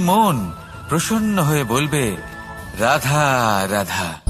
মন প্রসন্ন হয়ে বলবে রাধা রাধা।